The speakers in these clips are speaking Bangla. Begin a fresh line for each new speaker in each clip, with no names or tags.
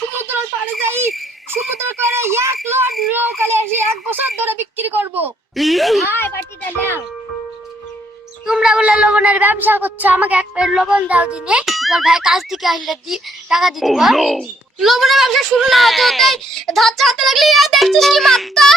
সমুদ্রের পাড়ে যাই সমুদ্র করে এক লট নৌকালে এসে এক বছর ধরে বিক্রি করব। ভাই বাটিটা নাও। তোমরা বলে লবণের ব্যবসা করছ আমাকে এক প্লেট লবণ দাও দিনে। তোমার ভাই কাজ থেকে আসলে টাকা দিতে দিবো। লবণের ব্যবসা শুরু না হতে হতেই ধার চাতে লাগলি দেখছিস কি মাত্রা?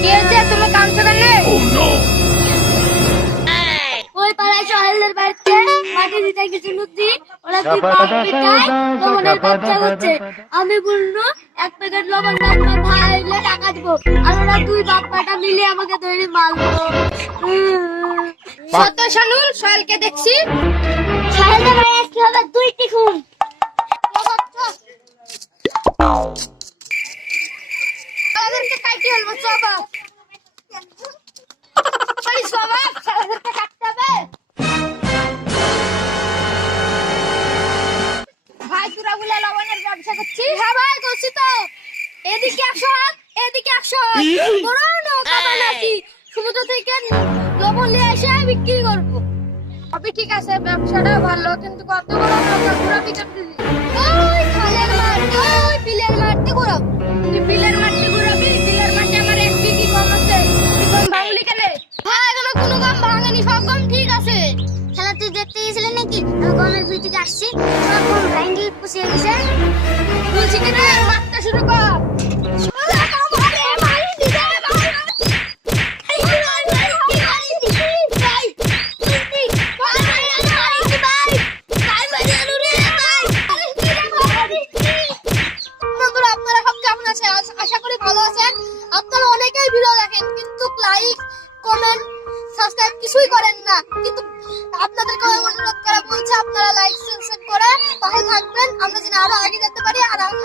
কি হয়েছে? তুমি কাঁদছো কেন? ওই পাড়ায় বাড়িতে মাটি দিতে কিছু ওরা পিটায় আমি বলল এক প্যাকেট লবণ দাও তোমার ভাই টাকা দিব। আর ওরা দুই বাপ পাটা মিলে আমাকে ধরে মারলো সত্য শানুল সোহেলকে দেখছি। কি হবে দুই টিকুন হ্যাঁ সমুদ্র থেকে নিয়ে এসে বিক্রি করব। সবই আছে, ব্যবসাটা ভালো, কিন্তু কত বড় নৌকা ঘোরাবি কেমনি ওই খালের মাঠ, ওই বিলের ঘোরাবো তুই বিলের মাঠে ঘোরাবি বিলের মাঠে আমার এক বিঘি কম আছে? তুই কম ভাঙলি কেন? হ্যাঁ এখানে কোনো কম ভাঙেনি সব কম ঠিক আছে। খেলা তুই দেখতে গেছিলি নাকি? আমি গমের ভিতর থেকে আসছি সব কম ভাঙি পুষিয়ে গেছে। বলছি কি মারতে শুরু কর। লাইক কমেন্ট সাবস্ক্রাইব কিছুই করেন না। কিন্তু আপনাদেরকে অনুরোধ করা বলছে আপনারা লাইক সাবস্ক্রাইব করে পাশে থাকবেন। আমরা যেন আরও আগে যেতে পারি আর আমি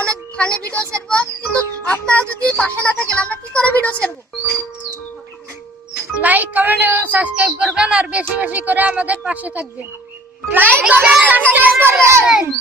অনেক ফানি ভিডিও ছাড়বো। কিন্তু আপনারা যদি পাশে না থাকেন আমরা কি করে ভিডিও ছাড়বো? লাইক কমেন্ট এবং সাবস্ক্রাইব করবেন আর বেশি বেশি করে আমাদের পাশে থাকবেন। Like comment